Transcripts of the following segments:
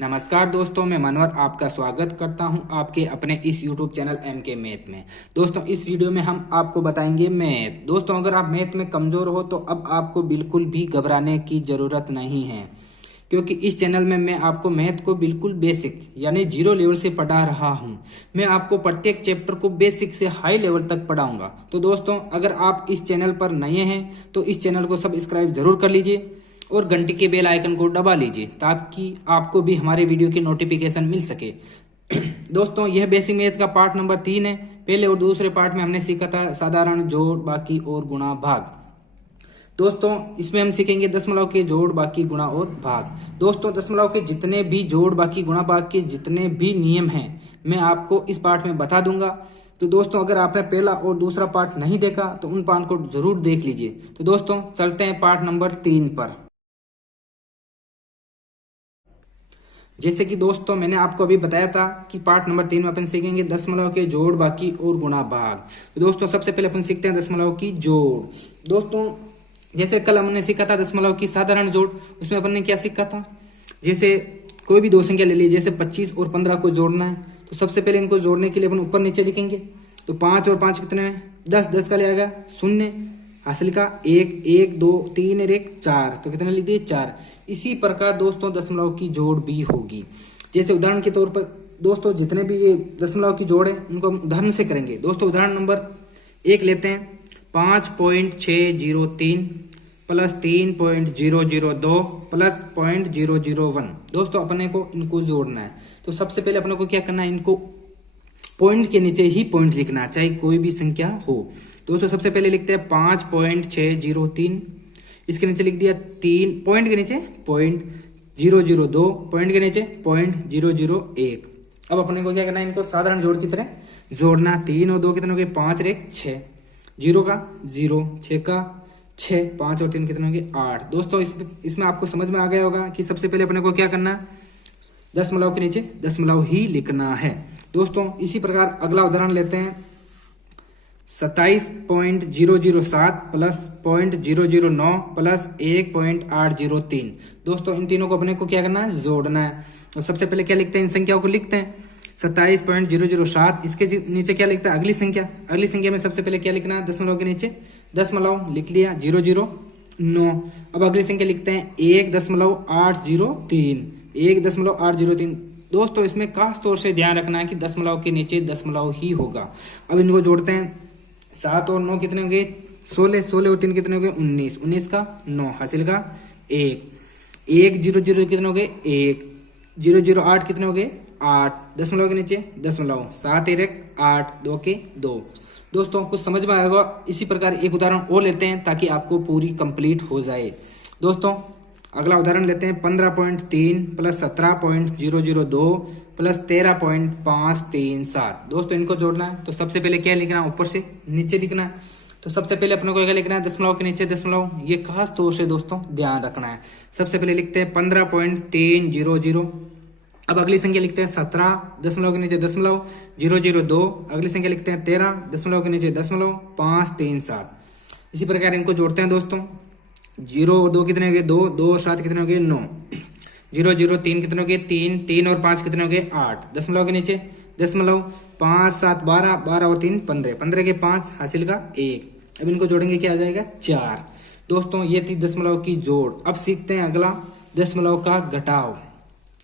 नमस्कार दोस्तों, मैं मनोहर आपका स्वागत करता हूं आपके अपने इस YouTube चैनल MK मैथ में। दोस्तों, इस वीडियो में हम आपको बताएंगे मैथ। दोस्तों, अगर आप मैथ में कमज़ोर हो तो अब आपको बिल्कुल भी घबराने की ज़रूरत नहीं है, क्योंकि इस चैनल में मैं आपको मैथ को बिल्कुल बेसिक यानी जीरो लेवल से पढ़ा रहा हूं। मैं आपको प्रत्येक चैप्टर को बेसिक से हाई लेवल तक पढ़ाऊंगा। तो दोस्तों, अगर आप इस चैनल पर नए हैं तो इस चैनल को सब्सक्राइब जरूर कर लीजिए और घंटी के बेल आइकन को दबा लीजिए ताकि आपको भी हमारे वीडियो की नोटिफिकेशन मिल सके। दोस्तों, यह बेसिक मैथ का पार्ट नंबर 3 है। पहले और दूसरे पार्ट में हमने सीखा था साधारण, जोड़, बाकी और गुणा, भाग। दोस्तों, इसमें हम सीखेंगे दशमलव के जोड़, बाकी, गुणा और भाग। दोस्तों, दशमलव के जितने भी जोड़, बाकी, गुणा, भाग के जितने भी नियम हैं मैं आपको इस पार्ट में बता दूंगा। तो दोस्तों, अगर आपने पहला और दूसरा पार्ट नहीं देखा तो उन पार्ट को जरूर देख लीजिए। तो दोस्तों, चलते हैं पार्ट नंबर 3 पर। जैसे कि दोस्तों मैंने आपको अभी बताया था कि पार्ट नंबर 3 में अपन सीखेंगे दशमलव के जोड़, बाकी और गुणा, भाग। तो दोस्तों, सबसे पहले अपन सीखते हैं दशमलव की जोड़। दोस्तों, जैसे कल हमने सीखा था दशमलव की साधारण जोड़, उसमें अपन ने क्या सीखा था, जैसे कोई भी दो संख्या ले लीजिए, जैसे 25 और 15 को जोड़ना है। तो सबसे पहले इनको जोड़ने के लिए अपन ऊपर नीचे लिखेंगे। तो 5 और 5 कितने हैं, 10, 10 का ले आएगा 0, हासिल का 1, 1, 2, 3 और 1, 4, तो कितने लिख दिए 4। इसी प्रकार दोस्तों दशमलव की जोड़ भी होगी। जैसे उदाहरण के तौर पर दोस्तों जितने भी ये दशमलव की जोड़ है उनको हम उदाहरण से करेंगे। दोस्तों, उदाहरण नंबर 1 लेते हैं, 5.603 प्लस 3.002 प्लस 0.001। दोस्तों, अपने को इनको जोड़ना है। तो सबसे पहले अपने को क्या करना है, इनको पॉइंट के नीचे ही पॉइंट लिखना है, चाहे कोई भी संख्या हो। दोस्तों, सबसे पहले लिखते हैं 5.603, इसके नीचे लिख दिया 3, पॉइंट के नीचे 0.002, पॉइंट के नीचे 0.001। अब अपने को क्या करना है, इनको साधारण जोड़ की तरह जोड़ना। 3 और 2 कितने हो गए, 5 और 1 6, 0 का 0, 6 का 6, 5 और 3 कितने हो गए 8। दोस्तों, इसमें आपको समझ में आ गया होगा कि सबसे पहले अपने को क्या करना है, दशमलव के नीचे दशमलव ही लिखना है। दोस्तों, इसी प्रकार अगला उदाहरण लेते हैं, 27.007 प्लस 0.009 प्लस 1.803। दोस्तों, इन तीनों को अपने को क्या करना है, जोड़ना है। तो सबसे पहले क्या लिखते हैं, इन संख्याओं को लिखते हैं 27.007, इसके नीचे क्या लिखता है, अगली संख्या में सबसे पहले क्या लिखना है, दशमलव के नीचे दशमलव लिख लिया 009। अब अगली संख्या लिखते हैं 1.803, 1.803। दोस्तों, इसमें खास तौर से ध्यान रखना है कि दशमलव के नीचे दशमलव ही होगा। अब इनको जोड़ते हैं, 7 और 9 कितने हो गए 16, 16 और 3 कितने हो गए 19, 19 का 9, हासिल का 1, 100 कितने हो गए 1, 008 कितने हो गए 8, दशमलव के नीचे दशमलव, 7 और 1 8, 2 के 2। दोस्तों, कुछ समझ में आएगा। इसी प्रकार एक उदाहरण और लेते हैं ताकि आपको पूरी कंप्लीट हो जाए। दोस्तों, अगला उदाहरण लेते हैं, 15.3 प्लस 17.002 प्लस 13.537। दोस्तों, इनको जोड़ना है। तो सबसे पहले क्या लिखना है, ऊपर से नीचे लिखना है। तो सबसे पहले अपने को क्या लिखना है, दशमलव के नीचे दशमलव, ये खास तौर से दोस्तों ध्यान रखना है। सबसे पहले लिखते हैं 15.300। अब अगली संख्या लिखते हैं 17, दशमलव के नीचे दशमलव 002। अगली संख्या लिखते हैं 13, दशमलव के नीचे दशमलव 537। इसी प्रकार इनको जोड़ते हैं। दोस्तों, 0 और 2 कितने हो गए 2, 2 और 7 कितने हो गए 9, 0 3 कितने हो गए 3, 3 और 5 कितने हो गए 8, दशमलव के नीचे दशमलव, 5 7 12, 12 और 3 15, 15 के 5, हासिल का 1। अब इनको जोड़ेंगे, क्या आ जाएगा 4। दोस्तों, ये थी दशमलव की जोड़। अब सीखते हैं अगला दशमलव का घटाव।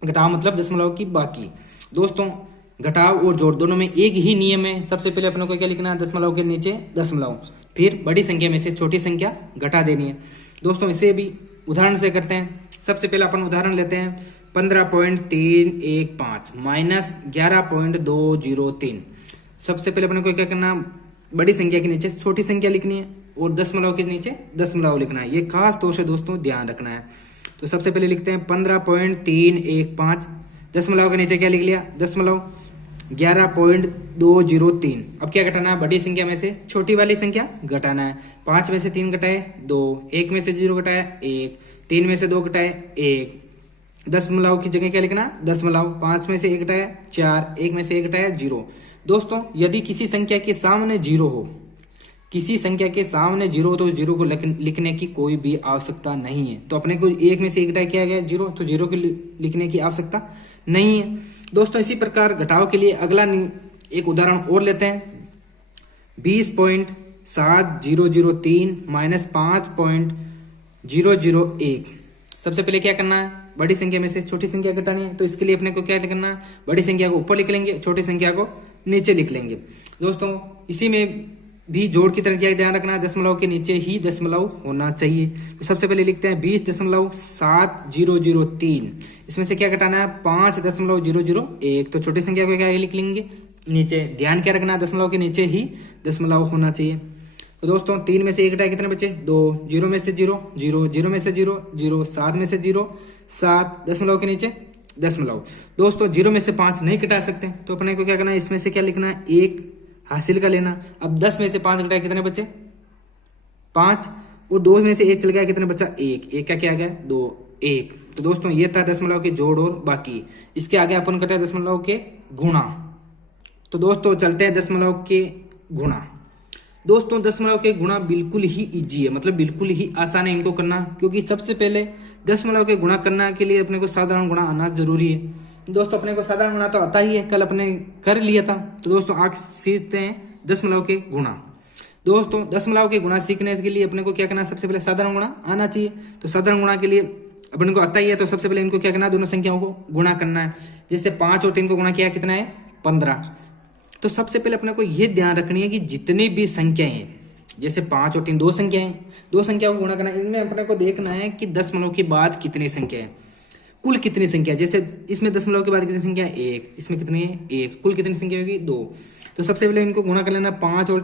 घटाव मतलब दशमलव की बाकी। दोस्तों, घटाव और जोड़ दोनों में एक ही नियम है। सबसे पहले अपने को क्या लिखना है, दशमलव के नीचे दशमलव, फिर बड़ी संख्या में से छोटी संख्या घटा देनी है। दोस्तों, इसे भी उदाहरण से करते हैं। सबसे पहले अपन उदाहरण लेते हैं, 15.315 माइनस 11.203। सबसे पहले अपने को क्या करना, बड़ी संख्या के नीचे छोटी संख्या लिखनी है और दशमलव के नीचे दशमलव लिखना है। ये खास तौर से दोस्तों ध्यान रखना है। तो सबसे पहले लिखते हैं 15.315, दशमलव के नीचे क्या लिख लिया, दशमलव, 11.203। अब क्या घटाना है, बड़ी संख्या में से छोटी वाली संख्या घटाना है। 5 में से 3 घटाए 2, 1 में से 0 घटाए 1, 3 में से 2 घटाए 1, दशमलव की जगह क्या लिखना, दशमलव, 5 में से 1 घटाया 4, 1 में से 1 घटाया 0। दोस्तों, यदि किसी संख्या के सामने 0 हो किसी संख्या के सामने जीरो तो जीरो को लिखने की कोई भी आवश्यकता नहीं है। तो अपने को एक में से एक किया गया जीरो, तो जीरो को लिखने की आवश्यकता नहीं है। दोस्तों इसी प्रकार घटाव के लिए अगला एक उदाहरण और लेते हैं। 20.7003 माइनस 5.001। सबसे पहले क्या करना है, बड़ी संख्या में से छोटी संख्या घटानी है। तो इसके लिए अपने को क्या करना है, बड़ी संख्या को ऊपर लिख लेंगे, छोटी संख्या को नीचे लिख लेंगे। दोस्तों इसी में भी जोड़ की तरह क्या ध्यान रखना है, दशमलव के नीचे ही दशमलव होना चाहिए। तो सबसे पहले लिखते हैं 20.7003। इसमें से क्या घटाना है, 5.001। तो छोटी संख्या को क्या लिख लेंगे, नीचे। ध्यान क्या रखना है, दशमलव के नीचे ही दशमलव होना चाहिए। तो दोस्तों 3 में से 1 घटाए कितने बचे, 2। 0 में से 0, 0, 0 में से 0, 0, 7 में से 0, 7, दशमलव के नीचे दशमलव। दोस्तों 0 में से 5 नहीं घटा सकते, तो अपने को क्या करना है, इसमें से क्या लिखना है, 1 हासिल का लेना। अब 10 में से 5 घटाए कितने बचे, 5, और 2 में से 1 चल गया, कितने बचा, 1। 1 का क्या आ गया, 2, 1। तो दोस्तों ये था दशमलव के जोड़ और बाकी। इसके आगे अपन करते हैं दशमलव के गुणा। तो दोस्तों चलते हैं दशमलव के गुणा। दोस्तों दशमलव के गुणा बिल्कुल ही इजी है, मतलब बिल्कुल ही आसान है इनको करना, क्योंकि सबसे पहले दशमलव के गुणा करने के लिए अपने को साधारण गुणा आना जरूरी है। दोस्तों अपने को साधारण गुणा तो आता ही है, कल अपने कर लिया था। तो दोस्तों आज सीखते हैं दशमलव के गुणा। दोस्तों दशमलव के गुणा सीखने के लिए अपने को क्या करना है, सबसे पहले साधारण गुणा आना चाहिए। तो साधारण गुणा के लिए अपने को आता ही है, तो सबसे पहले इनको क्या करना है, दोनों संख्याओं को गुणा करना है। जैसे 5 और 3 को गुणा किया, कितना है, 15। तो सबसे पहले अपने को यह ध्यान रखनी है कि जितनी भी संख्याएं हैं, जैसे 5 और 3 दो संख्याएं, दो संख्याओं को गुणा करना है। इनमें अपने को देखना है कि दशमलव के बाद कितनी संख्या है, कुल कितनी संख्या। जैसे इसमें दशमलव के बाद कितनी संख्या है, 1। इसमें कितनी है, 1। कुल कितनी संख्या होगी, 2। तो सबसे पहले इनको गुणा कर लेना। 5 और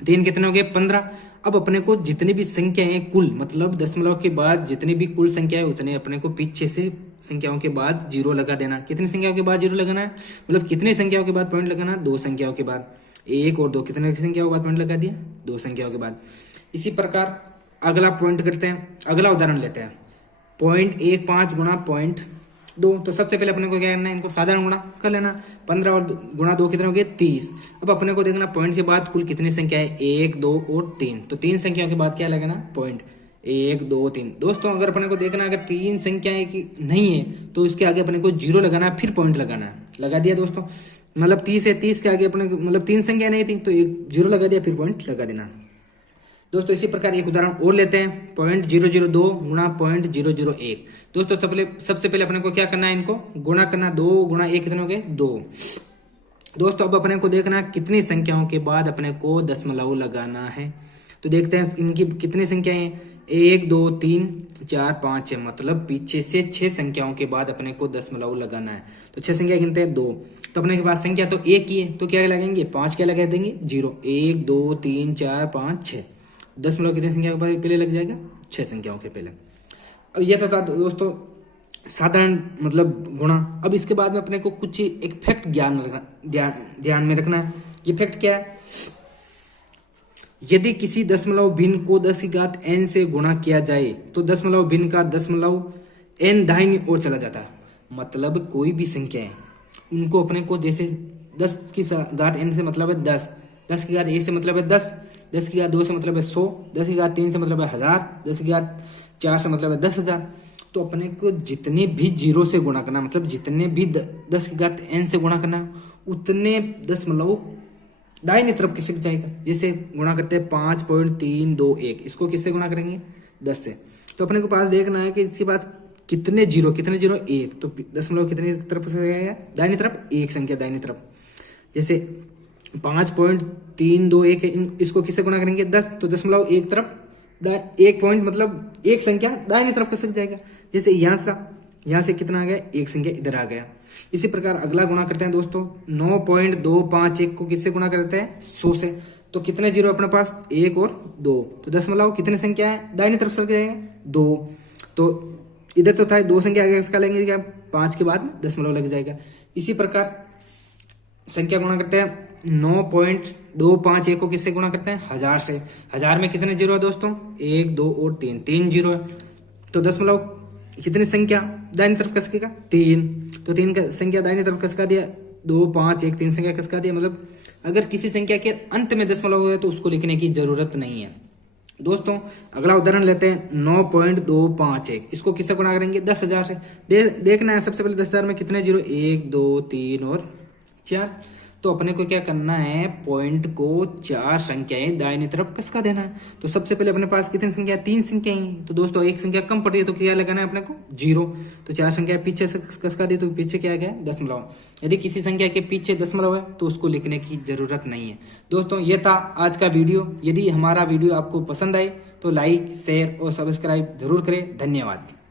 3 कितने हो गए, 15। अब अपने को जितनी भी संख्या है कुल, मतलब दशमलव के बाद जितनी भी कुल संख्या है उतने अपने को पीछे से संख्याओं के बाद जीरो लगा देना। कितनी संख्याओं के बाद जीरो लगाना है, मतलब कितनी संख्याओं के बाद पॉइंट लगाना, 2 संख्याओं के बाद। 1 और 2 कितने संख्याओं के बाद पॉइंट लगा दिया, 2 संख्याओं के बाद। इसी प्रकार अगला पॉइंट करते हैं, अगला उदाहरण लेते हैं। 0.15 गुणा 0.2। तो सबसे पहले अपने को क्या करना है, इनको साधारण गुणा कर लेना। 15 और गुणा 2 कितने हो गए, 30। अब अपने को देखना पॉइंट के बाद कुल कितनी संख्या है, 1, 2 और 3। तो 3 संख्याओं के बाद क्या लगाना, पॉइंट। 1, 2, 3। दोस्तों अगर अपने को देखना अगर 3 संख्याएं की नहीं है तो इसके आगे अपने को जीरो लगाना है, फिर पॉइंट लगाना है। लगा दिया दोस्तों, मतलब 30 है, 30 के आगे अपने मतलब 3 संख्या नहीं थी तो एक जीरो लगा दिया, फिर पॉइंट लगा देना। दोस्तों इसी प्रकार एक उदाहरण और लेते हैं। 0.002 गुणा 0.001। दोस्तों सबसे पहले अपने को क्या करना है, इनको गुणा करना। 2 गुणा 1 कितने हो गए, 2। दोस्तों अब अपने को देखना कितनी संख्याओं के बाद अपने को दशमलव लगाना है। तो देखते हैं इनकी कितनी संख्याएं हैं, 1, 2, 3, 4, 5, 6। मतलब पीछे से 6 संख्याओं के बाद अपने को दशमलव लगाना है। तो 6 संख्या गिनते हैं, 2। तो अपने के पास संख्या तो 1 ही है, तो क्या लगेंगे, 5 क्या लगा देंगे, 0। 1, 2, 3, 4, 5, 6। दशमलव कितनी संख्या के पहले लग जाएगा, 6 संख्याओं के पहले। अब यह था दोस्तों साधारण मतलब गुणा। अब इसके बाद में अपने को कुछ एक फैक्ट ध्यान में रखना है। ये फैक्ट क्या है, यदि किसी दशमलव भिन्न को 10 की घात n से गुणा किया जाए तो दशमलव भिन्न का दशमलव n दाहिनी ओर चला जाता है। मतलब कोई भी संख्या है उनको अपने को जैसे 10 की घात n से मतलब है 10, 10 की घात 1 से मतलब है 10, 10 की घात 2 से मतलब है 100, 10 की घात 3 से मतलब है 1000, 10 की घात 4 से मतलब है 10,000। तो अपने को जितने भी जीरो से गुणा करना, मतलब जितने भी 10 की घात n से गुणा करना, उतने दशमलव दाहिनी तरफ किससे जाएगा। जैसे गुणा करते हैं 5.321, इसको किससे गुणा करेंगे, 10 से। तो अपने को पास देखना है कि इसके पास कितने जीरो, 1। तो दशमलव कितनी तरफ से जाएगा, दाहिनी तरफ, एक संख्या दाहिनी तरफ। जैसे 5.321 इसको किससे गुणा करेंगे, 10। तो दशमलव एक तरफ, एक पॉइंट मतलब एक संख्या दाहिनी तरफ किससे जाएगा। जैसे यहाँ से कितना आ गया, एक संख्या इधर आ गया। इसी प्रकार अगला गुणा करते हैं दोस्तों। 9.251 को किससे गुणा करते हैं, 100 से। तो कितने जीरो अपने पास, 1 और 2। तो दशमलव कितनी संख्या है, दाहिनी तरफ सर जाएगा, 2। तो इधर तो था 2 संख्या आगे इसका लेंगे क्या, 5 के बाद दशमलव लग जाएगा। इसी प्रकार संख्या गुणा करते हैं। 9.251 को किससे गुणा करते हैं, 1000 से। 1000 में कितने जीरो है दोस्तों, 1, 2 और 3, 3 जीरो है। तो दशमलव कितनी संख्या दाहिनी तरफ खसकेगा, 3। तो 3 का संख्या दाहिनी तरफ खसका दिया, 2, 5, 1, 3 संख्या खसका दिया, मतलब अगर किसी संख्या के अंत में दशमलव है तो उसको लिखने की जरूरत नहीं है। दोस्तों अगला उदाहरण लेते हैं 9.251। इसको किससे गुणा करेंगे? 10,000 से। देखना है सबसे पहले 10,000 में कितने जीरो, 1 2 3 और 4। तो अपने को क्या करना है, पॉइंट को 4 संख्याएं दाहिनी तरफ कसका देना है। तो सबसे पहले अपने पास कितनी संख्या, 3 संख्याएं हैं। तो दोस्तों एक संख्या कम पड़ी है तो क्या लगाना है अपने को, 0। तो 4 संख्या पीछे से कसका दी तो पीछे क्या गया, दशमलव। यदि किसी संख्या के पीछे दशमलव है तो उसको लिखने की जरूरत नहीं है। दोस्तों ये था आज का वीडियो। यदि हमारा वीडियो आपको पसंद आए तो लाइक, शेयर और सब्सक्राइब जरूर करें। धन्यवाद।